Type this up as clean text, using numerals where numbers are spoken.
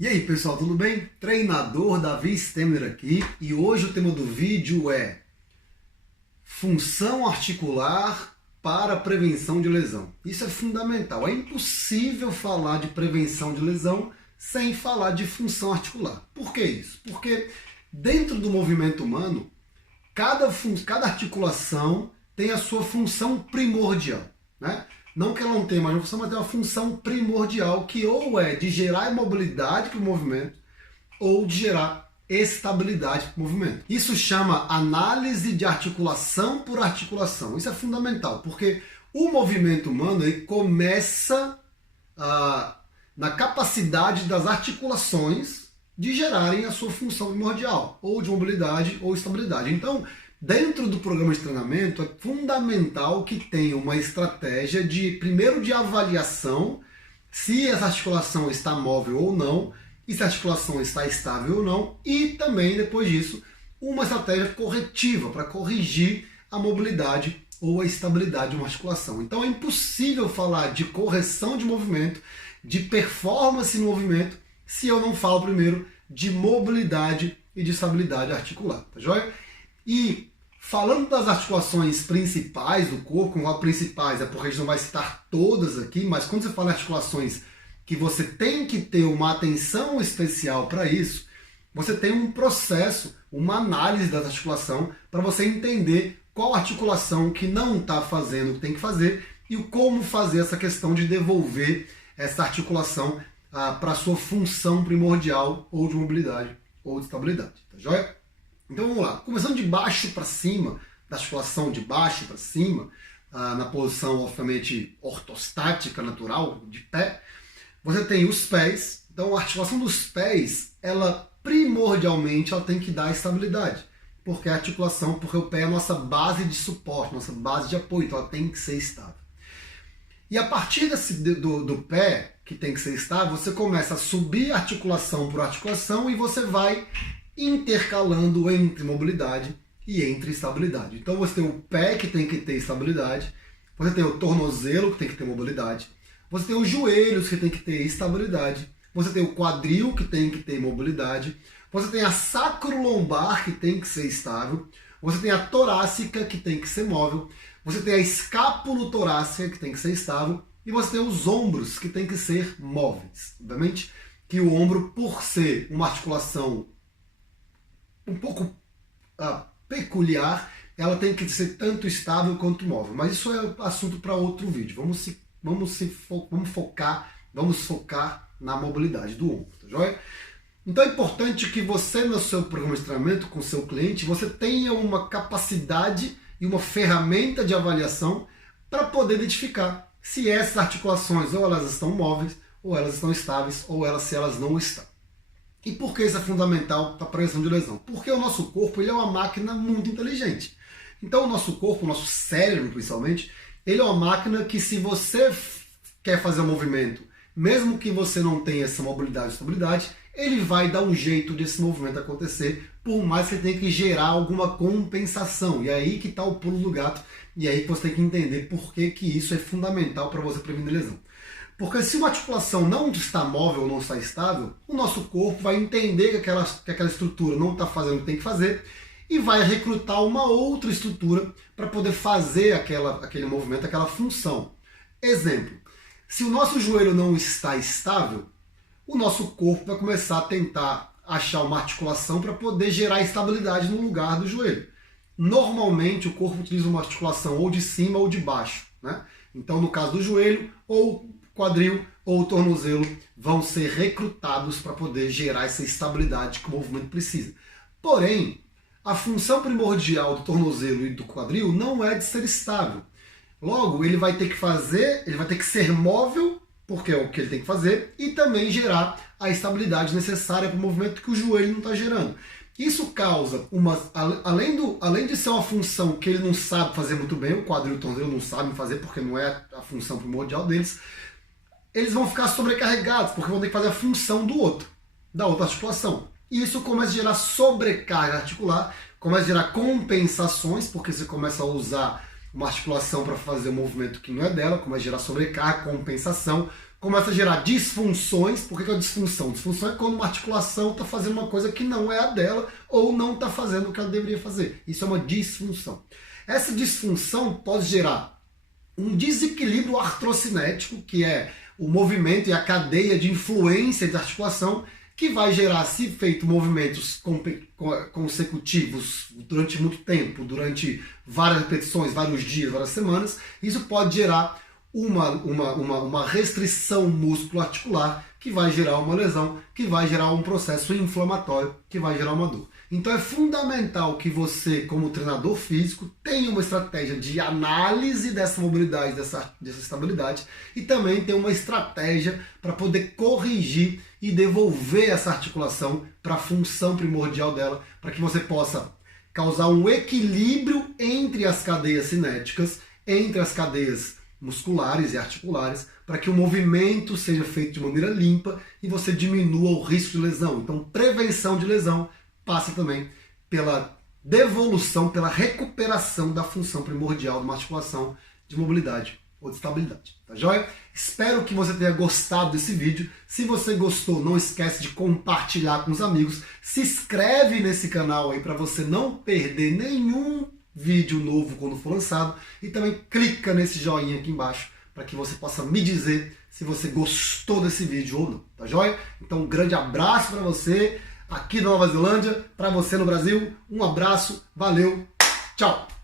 E aí pessoal, tudo bem? Treinador Davi Stemler aqui e hoje o tema do vídeo é função articular para prevenção de lesão. Isso é fundamental, é impossível falar de prevenção de lesão sem falar de função articular. Por que isso? Porque dentro do movimento humano, cada articulação tem a sua função primordial, né? Não que ela não tenha mais uma função, mas tem uma função primordial que ou é de gerar imobilidade para o movimento ou de gerar estabilidade para o movimento. Isso chama análise de articulação por articulação. Isso é fundamental, porque o movimento humano ele começa na capacidade das articulações de gerarem a sua função primordial, ou de mobilidade ou estabilidade. Então, dentro do programa de treinamento, é fundamental que tenha uma estratégia primeiro de avaliação se essa articulação está móvel ou não, e se a articulação está estável ou não, e também, depois disso, uma estratégia corretiva para corrigir a mobilidade ou a estabilidade de uma articulação. Então é impossível falar de correção de movimento, de performance no movimento, se eu não falo primeiro de mobilidade e de estabilidade articular, tá joia? E falando das articulações principais do corpo, as principais é porque a gente não vai citar todas aqui, mas quando você fala em articulações que você tem que ter uma atenção especial para isso, você tem um processo, uma análise da articulação para você entender qual articulação que não está fazendo o que tem que fazer e como fazer essa questão de devolver essa articulação para a sua função primordial ou de mobilidade ou de estabilidade, tá joia? Então vamos lá, começando de baixo para cima, da articulação de baixo para cima, na posição obviamente ortostática, natural, de pé, você tem os pés. Então a articulação dos pés, ela primordialmente ela tem que dar estabilidade, porque o pé é a nossa base de suporte, nossa base de apoio, então ela tem que ser estável. E a partir do pé, que tem que ser estável, você começa a subir articulação por articulação e você vai intercalando entre mobilidade e entre estabilidade. Então você tem o pé que tem que ter estabilidade, você tem o tornozelo que tem que ter mobilidade, você tem os joelhos que tem que ter estabilidade, você tem o quadril que tem que ter mobilidade, você tem a sacrolombar que tem que ser estável, você tem a torácica que tem que ser móvel, você tem a escápulo-torácica que tem que ser estável e você tem os ombros que tem que ser móveis. Obviamente que o ombro, por ser uma articulação um pouco peculiar, ela tem que ser tanto estável quanto móvel. Mas isso é assunto para outro vídeo. Vamos focar na mobilidade do ombro, tá joia? Então é importante que você, no seu programa de treinamento com o seu cliente, você tenha uma capacidade e uma ferramenta de avaliação para poder identificar se essas articulações ou elas estão móveis, ou elas estão estáveis, ou se elas não estão. E por que isso é fundamental para a prevenção de lesão? Porque o nosso corpo ele é uma máquina muito inteligente. Então o nosso corpo, o nosso cérebro principalmente, ele é uma máquina que se você quer fazer um movimento, mesmo que você não tenha essa mobilidade e estabilidade, ele vai dar um jeito desse movimento acontecer, por mais que ele tenha que gerar alguma compensação. E é aí que está o pulo do gato, e é aí que você tem que entender por que isso é fundamental para você prevenir lesão. Porque se uma articulação não está móvel ou não está estável, o nosso corpo vai entender que aquela estrutura não está fazendo o que tem que fazer e vai recrutar uma outra estrutura para poder fazer aquele movimento, aquela função. Exemplo, se o nosso joelho não está estável, o nosso corpo vai começar a tentar achar uma articulação para poder gerar estabilidade no lugar do joelho. Normalmente o corpo utiliza uma articulação ou de cima ou de baixo, né? Então no caso do joelho, ou quadril ou tornozelo vão ser recrutados para poder gerar essa estabilidade que o movimento precisa. Porém, a função primordial do tornozelo e do quadril não é de ser estável. Logo, ele vai ter que ser móvel, porque é o que ele tem que fazer, e também gerar a estabilidade necessária para o movimento que o joelho não está gerando. Isso causa além de ser uma função que ele não sabe fazer muito bem, o quadril e o tornozelo não sabem fazer porque não é a função primordial deles, eles vão ficar sobrecarregados, porque vão ter que fazer a função da outra articulação. E isso começa a gerar sobrecarga articular, começa a gerar compensações, porque você começa a usar uma articulação para fazer um movimento que não é dela, começa a gerar sobrecarga, compensação, começa a gerar disfunções. Por que é disfunção? Disfunção é quando uma articulação está fazendo uma coisa que não é a dela ou não está fazendo o que ela deveria fazer. Isso é uma disfunção. Essa disfunção pode gerar um desequilíbrio artrocinético, que é o movimento e a cadeia de influência da articulação, que vai gerar, se feito movimentos consecutivos durante muito tempo, durante várias repetições, vários dias, várias semanas, isso pode gerar uma restrição músculo-articular, que vai gerar uma lesão, que vai gerar um processo inflamatório, que vai gerar uma dor. Então é fundamental que você, como treinador físico, tenha uma estratégia de análise dessa mobilidade, dessa estabilidade, e também tenha uma estratégia para poder corrigir e devolver essa articulação para a função primordial dela, para que você possa causar um equilíbrio entre as cadeias cinéticas, entre as cadeias musculares e articulares, para que o movimento seja feito de maneira limpa e você diminua o risco de lesão. Então, prevenção de lesão passa também pela devolução, pela recuperação da função primordial de uma articulação de mobilidade ou de estabilidade. Tá joia? Espero que você tenha gostado desse vídeo. Se você gostou, não esquece de compartilhar com os amigos. Se inscreve nesse canal aí para você não perder nenhum vídeo novo quando for lançado, e também clica nesse joinha aqui embaixo para que você possa me dizer se você gostou desse vídeo ou não, tá joia? Então um grande abraço para você aqui na Nova Zelândia, para você no Brasil, um abraço, valeu, tchau!